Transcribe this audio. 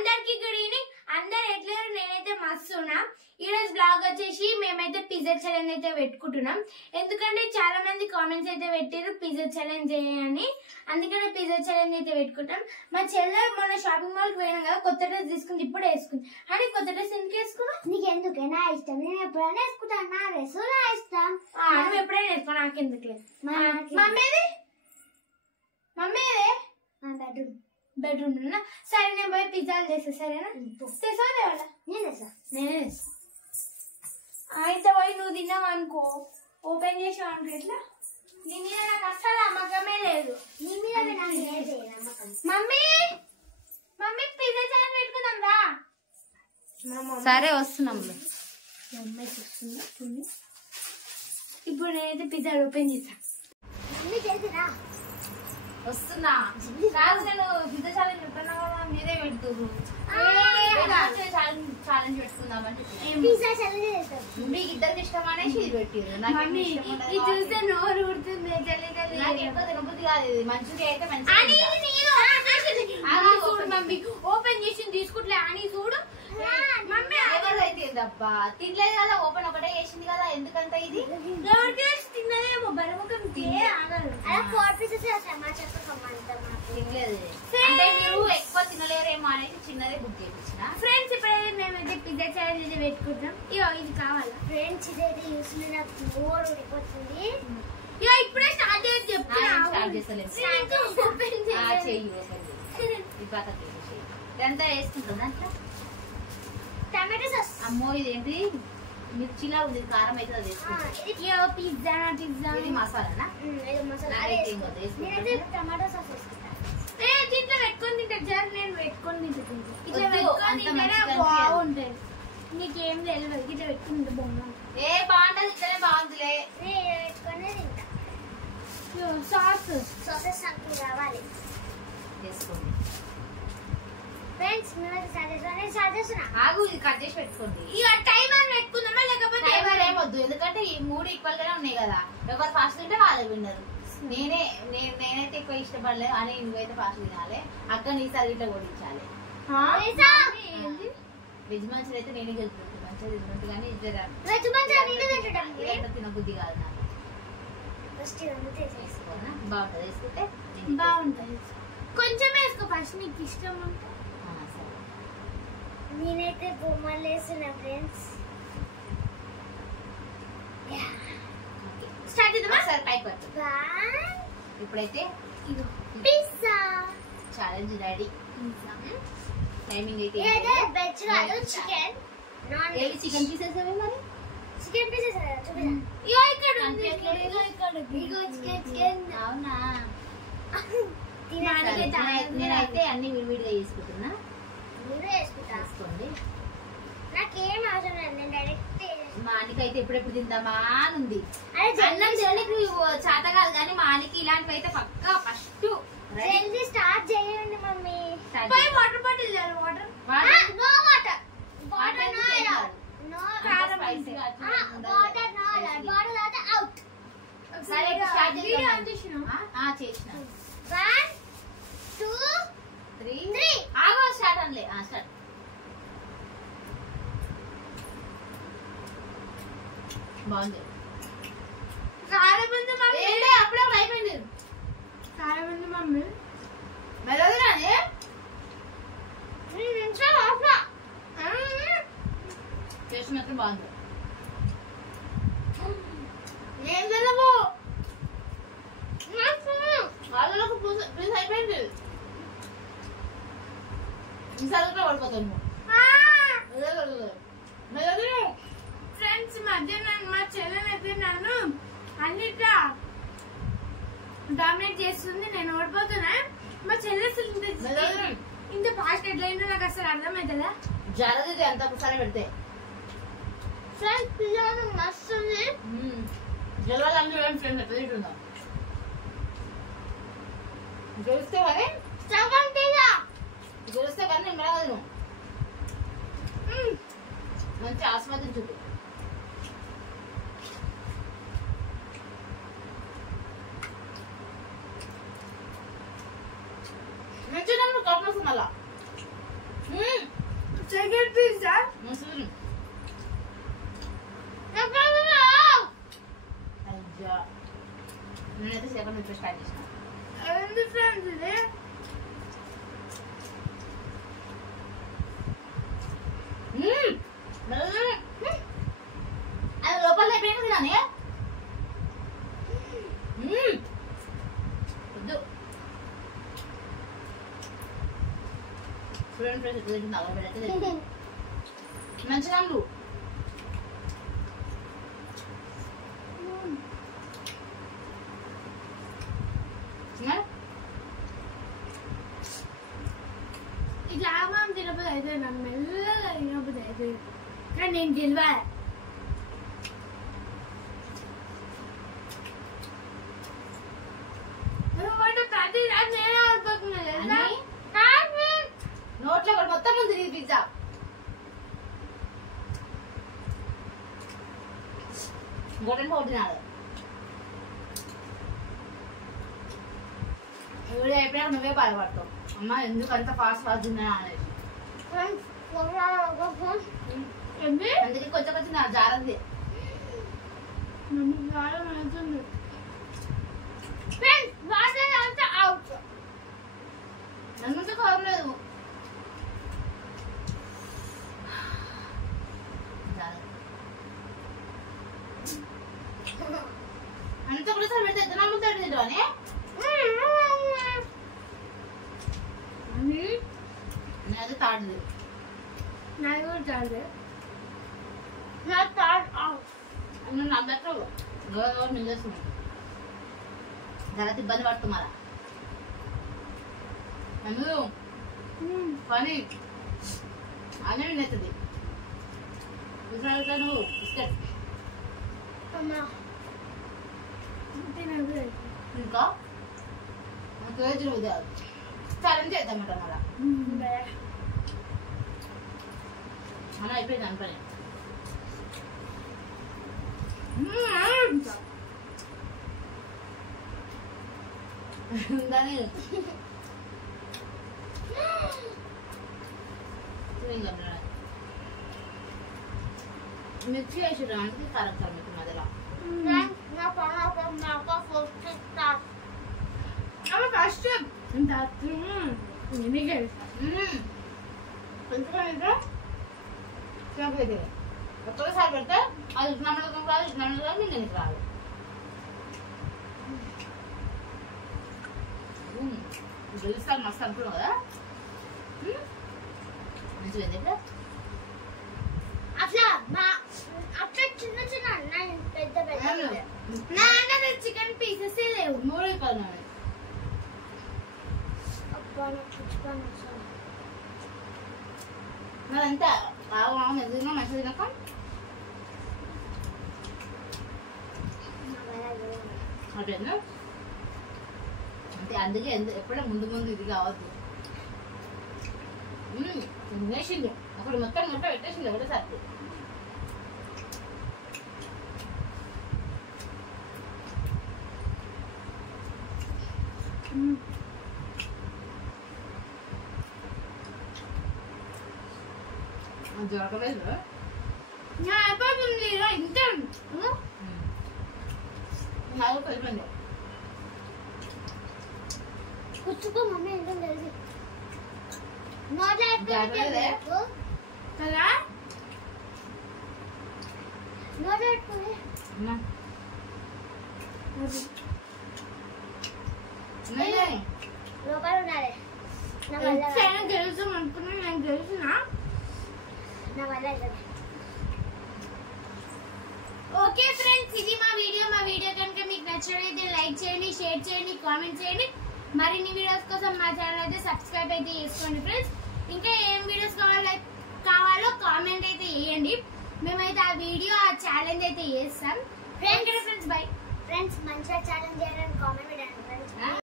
అందరికి good evening. అందరు ఎట్లా? నేనైతే మస్తున్నా. ఈ రోజు బ్లాగ్ వచ్చేసి మేమైతే పిజ్జా ఛాలెంజ్ అయితే పెట్టుకుంటున్నాం. ఎందుకంటే చాలా మంది కామెంట్స్ అయితే పెట్టారు పిజ్జా ఛాలెంజ్ చేయని, అందుకనే పిజ్జా ఛాలెంజ్ అయితే పెట్టుకుంటాం. మా చెల్లె మొన్న షాపింగ్ మాల్ కి పోయినాం కదా, కొత్త డ్రెస్ తీసుకుంది, ఇప్పుడు వేసుకుంది. అని కొత్త డ్రెస్ ఎందుకు వేసుకున్నా? నీకు ఎందుకే? నా ఇష్టం, నేను ఎప్పుడైనా వేసుకుంటాను. నా డ్రెస్ నా ఇష్టం. నువ్వు ఎప్పుడైనా వేసుకో, నాకెందుకు? మమ్మీది బెడ్రూమ్ సరే, నేను పోయి పిజ్జాలు చేస్తా. సరేనా? తెసావా? నేనే చేస్తా. అయితే పోయి నువ్వు తిన్నావు అనుకో, ఓపెన్ చేసావు అనుకో, ఇట్లా నీ మీద నాకు అస్సలు నమ్మకమే లేదు. నీ మీద మమ్మీ మమ్మీ పిజ్జా ఛాలెంజ్ పెట్టుకుందాం రా. సరే వస్తున్నాం. ఇప్పుడు నేనైతే పిజ్జా ఓపెన్ చేస్తా. వస్తున్నా. కాదు, నేను పిజ్జా ఛాలెంజ్ చెప్తున్నా కదా, మీరే పెడుతురు. ఛాలెంజ్ పెట్టుకుందామని మీకు ఇద్దరికి ఇష్టం అనేసి ఇది పెట్టిరు. చూస్తే నోరు ఊడుతుంది. నాకు ఎక్కువ తినబుద్ధి కాదు. ఇది మంచిగా అయితే మంచిగా మమ్మీ ఓపెన్ చేసి తీసుకుంటలే అని చూడు. మమ్మీ అయితే తప్ప తినలేదు కదా, ఓపెన్ ఒకటే చేసింది కదా, ఎందుకంత ఇది తిన్నదేమో బరముఖం తినలేదు. అంటే మీరు ఎక్కువ తినలేరేమో అనేది చిన్నదే బుక్ చేయించిన. ఫ్రెండ్స్ ఇప్పుడైతే మేమైతే పిజ్జా ఛాలెంజ్ అయితే పెట్టుకుంటాం. ఇగో ఇది కావాలా ఫ్రెండ్స్? ఇదైతే చూసి నాకు నోరు ఊడిపోతుంది. ఇగో ఇప్పుడే స్టార్ట్ చేసి చెప్తున్నా. స్టార్ట్ చేస్తలేదు. చెయ్యి ఇదంతా వేసుకుంటుందా అట్లా? Tomato sauce. అమ్మో ఇదేంటి మిర్చిలా ఉంది, కారం అయితే అది వేసుకుంటాం. పిజ్జా ఇది మసాలానా? టమాటో సాస్ వేసుకుంటాను. దీంట్లో పెట్టుకొని తింటారు సార్. నేను పెట్టుకొని తింటాను. ఇట్లా వద్దు, పెట్టుకొని అంత తింటేనే మంచిగా బాగుంటది. నీకేం తెలియదు, ఇట్లా పెట్టుకుంటే బాగుంది. బాగుంటది, ఇట్లనే బాగుందిలే. పెట్టుకొని తింటా. సాసెస్ నాకు కావాలి. వేసుకోండి ఫ్రెండ్స్. మేమైతే సాజేస్తున్నా. ఆగు, ఇది కట్ చేసి పెట్టుకోండి. ఇక టైమర్ పెట్టుకుందామా లేకపోతే టైమర్ ఏమొద్దు, ఎందుకంటే ఈ మూడు ఈక్వల్ గానే ఉన్నాయి కదా. ఎవరు ఫాస్ట్ తింటే వాళ్ళే విన్నారు. నేనైతే ఎక్కువ ఇష్టపడలేదు అని నువ్వైతే ఫాస్ట్ తినాలి. అక్కడ నీ సరి ఇట్లా ఓడించాలి. వెజ్ మంచిగా అయితే నేనే గెలుపుతుంది. మంచిగా తిన్నట్టు కానీ తినబుద్ధి కాదు నాకు. వేసుకోనా? బాగుంటుంది, వేసుకుంటే బాగుంటది. కొంచెం వేసుకో ఫస్ట్, నీకు ఇష్టం ఉంటే. నేనైతే బొమ్మలు వేస్తున్నా ఫ్రెండ్స్. స్టార్ట్ చేద్దామా? సరే టైప్ పట్టు. ఇప్పుడైతే పిజ్జా ఛాలెంజ్ రెడీ. టైమింగ్ అయితే వెజ్ కాదు, chicken. Non veg. Chicken pieces అవి మరి చికెన్ పీసెస్ చూపిద్దాం. ఇగో ఇక్కడ ఉంది. ఇగో చికెన్. అవునా? నేనైతే అన్ని విడివిడిగా తీసుకుంటున్నా. మీరు వేసుకోండి. నాకేం అవసరం లేదు, నేను డైరెక్ట్. మా అనికైతే ఎప్పుడెప్పుడు తిందామా అని ఉంది. అరే అన్నం చేయడానికి చేత కాదు కానీ మా అనికి ఇలాంటివి అయితే పక్కా ఫస్ట్ జల్దీ స్టార్ట్ చేయండి mummy. Water bottle water no water. Water no allowed. No water. Water no allowed. Water అయితే అవుట్. సరే స్టార్ట్ చేద్దాం. చేసిన 1 2 3 ఆగో స్టార్ట్ అనలే. స్టార్ట్. బాగుంది. కారబంది మమ్మీ. అప్పుడే అయిపోయింది. కారబంది మమ్మీ. మెలవదురానే టేస్ట్ మాత్రం బాగుంది. ఏం తినవు? వాళ్ళకు ప్లీజ్ అయిపోయింది. ఈసారి కూడా పడిపోతాను. ఫ్రెండ్స్ మధ్య మా చెల్లెనైతే నన్ను అన్నిట్లా డామినేట్ చేస్తుంది. నేను ఓడిపోతున్నా. మా చెల్లె ఇంత ఫాస్ట్ ఎట్లయిందో నాకు అసలు అర్థమవుతుందా? జరగదు అంత ఒకసారి పెడితే. ఫ్రెండ్స్ పిల్లలు మస్తు ఉంది. గెలవాలని చూడండి ఫ్రెండ్ ఎట్లా తింటుందా. గెలిస్తే కానీ గెలిస్తే కానీ నేను మెలగదు. మంచి ఆస్వాదించుడు. మంచిగా కప్పు వస్తుంది అలా. సెకండ్ పిజ్జా అయ్యా నేనైతే సెకండ్ నుంచి స్టార్ట్ చేసిన ఏంది ఫ్రెండ్స్ ఇది అది లోపల అయిపోయింది నానే వద్దు చూడండి ఫ్రెండ్స్ ఎట్లా తింటుంది అలా మంచిగా నువ్వు ఇట్లా ఆగమం తినబోదు అయితే నాకు మెల్లగా తినబోదు అయితే కానీ నేను గెలవాలి ప్రతి రాత్రి నేనే ఆడిపోతున్నా నోట్లో కూడా మొత్తం ఉంది ఈ పిజ్జా గొడవని పోతున్నాడు ఎవరు అయిపోయినా నువ్వే బాధపడతావు అమ్మ ఎందుకు అంత ఫాస్ట్ తిన్నా అనేది అందుకే కొంచెం కొంచెం నా జారంది నన్ను కావలేదు అంత కూడా సార్ పెడితే ఎంత నమ్ముతాడు అని అది తాడదు నాకు కూడా చాలు నువ్వు నమ్మట్టు గవర్నమెంట్ మింగేస్తున్నావు తర్వాత ఇబ్బంది పడుతున్నా నన్ను పని అనే వినేస్తుంది నువ్వు బిస్కెట్ ఇంకా నాకు ఏజ్ ఉదయం ఛాలెంజ్ చేద్దామట మళ్ళా అలా అయిపోయింది అని పని దాని మిర్చి వేసిరా అంటే కరెక్ట్ మీకు మధ్యలో ఫస్ట్ ఒక్కసారి పెడితే అది నమ్మకం కాదు నమ్మకం కాదు నేను రాదు గెలుస్తాను మస్తు అనుకున్నావు కదా మంచిగా ఏంటంటే అట్లా అట్లా చిన్న చిన్న పెద్ద పెద్ద చికెన్ పీసెస్ లేవు మూడు కాదు నాదంతా ఎందుకు మంచిగా తినక అదేనా అంటే అందుకే ఎప్పుడైనా ముందు ఇది కావద్దు తినేసిండు అక్కడ మొత్తం పెట్టేసిండు ఒకటేసారి జరగలేదు అయిపోతుంది ఇంత నాకు తెలిపండి కూర్చుకో మమ్మీ ఏంటో తెలిసి కదా లోపల ఉండాలి తెలుసు అనుకున్నా నాకు తెలుసునా నా వల్ల ఓకే ఫ్రెండ్స్ ఇది మా వీడియో కనుక మీకు నచ్చినట్లయితే లైక్ చేయండి షేర్ చేయండి కామెంట్ చేయండి మరిన్ని వీడియోస్ కోసం మా ఛానల్ అయితే సబ్స్క్రైబ్ అయితే చేసుకోండి ఫ్రెండ్స్ ఇంకా ఏం వీడియోస్ కావాలో కామెంట్ అయితే చేయండి మేమైతే ఆ వీడియో ఆ ఛాలెంజ్ అయితే చేస్తాం ఫ్రెండ్స్ బై ఫ్రెండ్స్ మంచిగా ఛాలెంజ్ చేయాలని కామెంట్